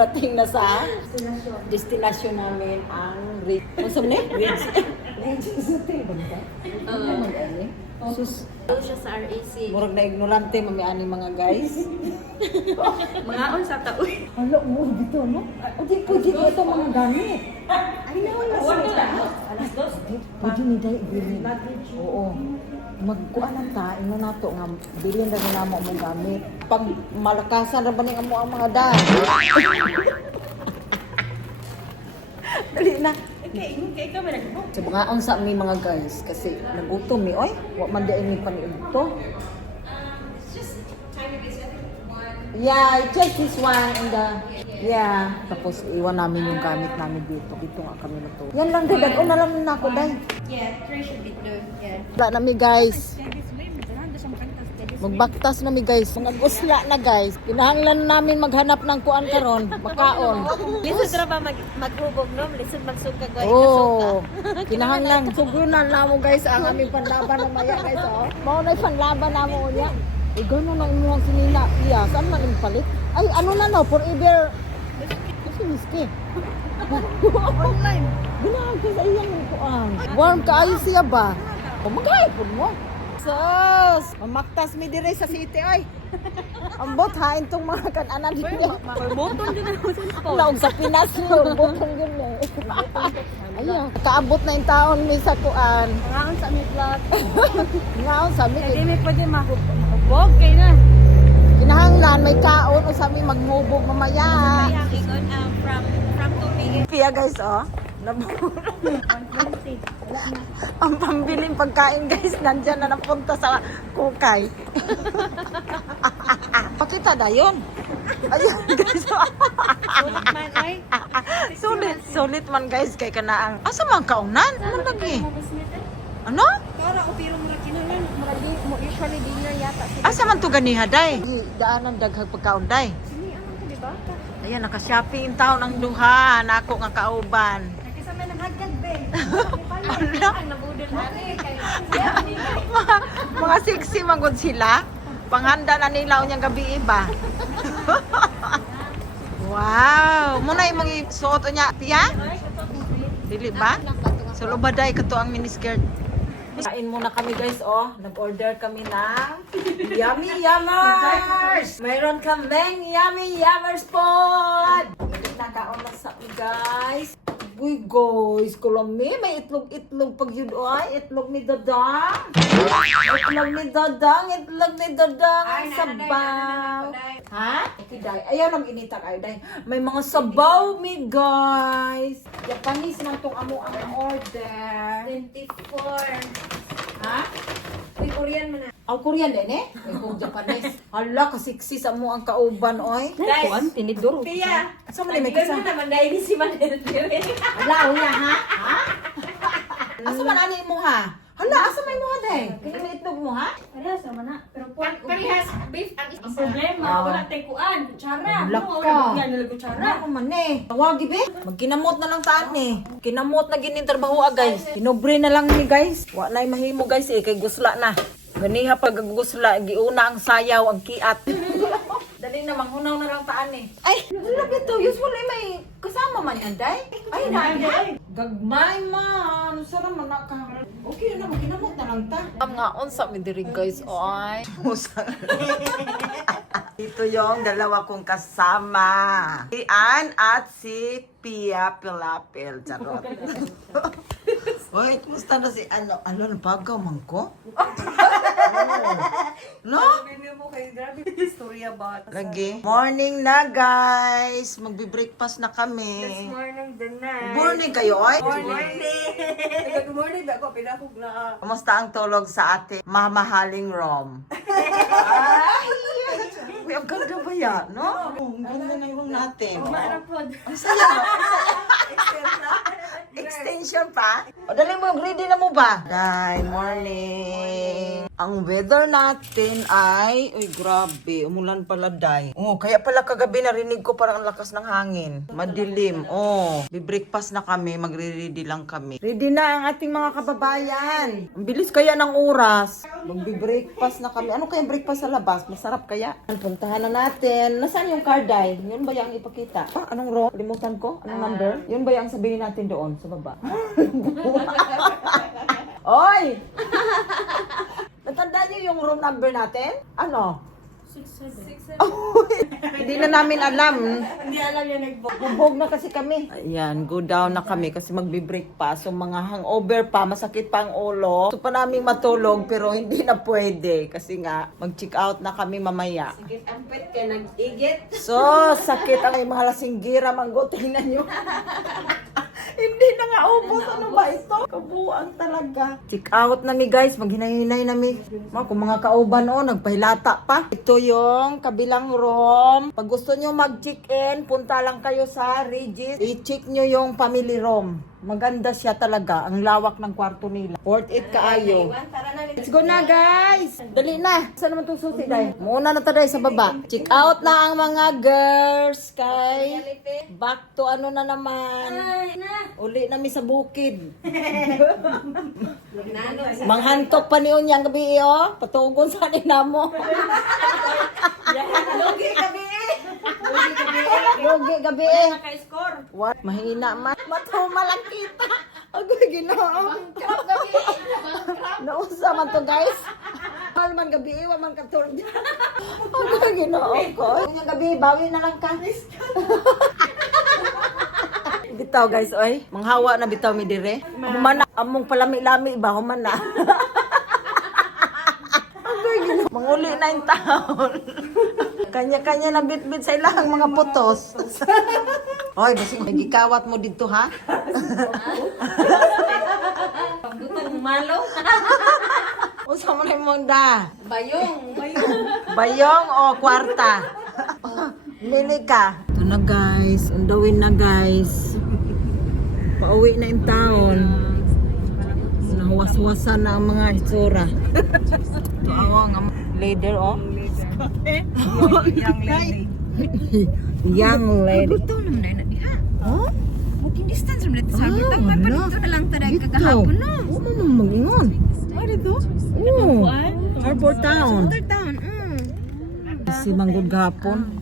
nakarating na sa destination namin ang Ridge. Ridge Hotel ba ba? Sus, siya sa RAC. murag na ignorante mamiani mga guys. Mga on sa taoy. Hala, mo dito no? O di ko dito ito mga gamit. Ay, naman na Alas 2. Pwede ni dai bilhin. Oo. Magkuan ang ta, ino nato nga bilhin ra na mo ang gamit. Pag malakasan ra ba ni amo ang mga dai. Dali na. Kay ka ba nagbo? So mga unsa mi mga guys kasi nagutom mi oy. Wa man di ini paniudto. Yeah, I check this one in the... Yeah. Tapos iwan namin yung gamit namin dito. Dito nga kami na to. Yan lang, dadag. Na lang na ako, day. Yeah, three should be good. Yeah. Wala na mi, guys. Magbaktas na mi, guys. Mga gusla na, guys. Kinahanglan namin maghanap ng kuan karon, makaon. Lisod ra ba maghubog no? Lisod magsuka ko Oh, kinahanglan. Sugunan na mo, guys, ang aming panlaban ng maya, guys. Oh. Mao na yung panlaban na mo niya. Eh, gano'n na imuhang sinina. Iya, saan man yung palit? Ay, ano na no, forever. Kasi miski. Online. Ganahan ka sa iyang kuan. Warm ka ayo siya ba? O magayapon mo. Sus! Mamaktas mi dire sa city ay. Ambot ha intong mga kananan niya. Button din ako sa phone. Laog sa Pinas no, botong yun eh. Ayun, kaabot na yung taon mi sa kuan. Mga on sa mi vlog. Ngaon sa mi. Hindi mi pwede mahubog kay na. Kinahanglan may kaon o sa mi magmubog mamaya. Kaya ingon from tubig. Pia guys oh. Nabura. 120. Wala na. Ang pambiling pagkain guys, nandyan na napunta sa kukay. Pakita na yun. Ayan guys. Sulit man ay. Sulit man guys kay kanaang. Asa man kaunan? Ano lagi? Ano? Kara o pero mura kinahanglan muragi mo usually dinner yata sila. Asa man to ganiha day? Daanan daghag pagkaon day. Sini ano to di ba? Ayan naka-shopping taon ang duha nako nga kauban. Nakisama naghagdag be. Ano? Nabudol ani kay Mga sexy magod sila. Panghanda na nila unyang gabi iba. Wow, muna yung mga suot niya. Pia? Dili ba? So lubaday ka to ang miniskirt. Kain muna kami guys, oh. Nag-order kami ng Yummy Yummers! Mayroon kaming Yummy Yummers pod! Nakaon na sa guys. Uy guys, kulami, may itlog-itlog pag yun, ay. Itlog ni Dadang. Itlog ni Dadang. Ang sabaw. Ha? Day. Ayan ang initak ay day. May mga sabaw mi guys. Japanese man tong amo ang order. 24. Ha? Uy, Korean man na. Ang Korean din eh? Ay kung Japanese. Hala, kasiksi sa mo ang kauban oy. Guys, Kuan, tinidor. Pia. Asa man may kasama? naman dahil si Manel. Hala, uya ha? Ha? Asa man ani mo ha? Hala, asa may mo ha day? Kini may itlog mo ha? Parehas naman na. Pero parehas beef ang isa. Ang Ah. problema, wala tayong kuan. Kutsara. Wala Ano, ka. wala nila kutsara. Ako man eh. Tawagi be. Magkinamot na lang taan eh. Kinamot na ginin trabaho guys. Kinobre na lang ni guys. Wa na mahimo guys eh kay gusla na. Ganiha pag gusla giuna ang sayaw ang kiat. Dali na manghunaw na lang taan eh. Ay, wala to. Usually may kasama man yan day. Ay na. Gagmay man. Sarap man na ka. Okay na magkinamot na lang ta. Ang nga unsa mi diri guys. Oy. Ito yung dalawa kong kasama. Si Ann at si Pia Pilapil. Charot. Wait, kumusta na si ano? Ano, napagaw man ko? No? Sabi mo kayo, grabe istorya ba? Lagi. Morning na guys. Magbe-breakfast na kami. Morning din na. Morning kayo, oy? Good morning ba ako? Pinakog na. Kamusta ang tulog sa ating mamahaling Rom? Ay! Uy, ang ganda ba yan, no? Ang ganda ng room natin. Marapod. Ang saya. Extension pa? O, dali mo, ready na mo ba? Day, morning. Ang weather natin ay, uy grabe, umulan pala day. Oh, kaya pala kagabi narinig ko parang ang lakas ng hangin. Madilim. Oh, bibreakfast na kami, magre-ready lang kami. Ready na ang ating mga kababayan. Ang bilis kaya ng oras. Magbe-breakfast na kami. Ano kaya breakfast sa labas? Masarap kaya? Puntahan na natin. Nasaan yung car day? Yun ba yung ipakita? Ah, anong row? Limutan ko? Anong number? Yun ba yung sabihin natin doon sa baba? Oy! Natandaan niyo yung room number natin? Ano? 67. Hindi na namin alam. Hindi alam yan nagbog. Bubog na kasi kami. Ayan, go down na kami kasi magbe-break pa. So mga hangover pa, masakit pa ang ulo. So pa namin matulog pero hindi na pwede kasi nga mag-check out na kami mamaya. Sige, ampet ka nag-igit. So, sakit ang mga lasinggira, manggo. Tingnan nyo. Hindi na nga ubos. Ano ba ito? Kabuang talaga. Check out na mi guys. Maghinay-hinay na mi. Kung mga kauban o, nagpahilata pa. Ito yung kabilang room. Pag gusto nyo mag-check-in, punta lang kayo sa Regis. I-check nyo yung family room. Maganda siya talaga. Ang lawak ng kwarto nila. Worth it kaayo. Tara na. Let's go na guys! Dali na! Saan naman itong susi dahil? Muna na tayo sa baba. Check out na ang mga girls kay back to ano na naman. Uli nami sa bukid. Manghantok pa ni Unyang gabi oh. Patugon sa ninamo. Logi gabi eh. Lugi gabi. Naka-score. What? Mahina man. Matuma lang kita. Agoy ginoo. Nausa man to guys. Mahal man gabi, wa man katulog. Agoy ginoo ko. Ngayong gabi, bawi na lang ka. Bitaw guys, oy. Manghawa na bitaw mi dire. Humana, among palami-lami ba humana. Agoy ginoo. Manguli na yung taon. Kanya-kanya na bit-bit sa ilang mga putos. Oy, basing nagikawat mo dito ha? Butang malo. Unsa mo na imong da? Bayong. Bayong o kwarta? Mili ka. Ito na guys, undawin na guys. Pauwi na yung taon. Nahuwas-huwasan na ang mga itsura. Ito ang leader oh. Young lady. Young lady. Ito naman na diha. Oh? Walking distance naman dito sa amin. Ah, Tama pa wala. dito na lang tadag Dito. kagahapon no. Oo, mamang mag-ingon. Ano dito? Oo. Harbor Town. Third town. Si Manggod gapon.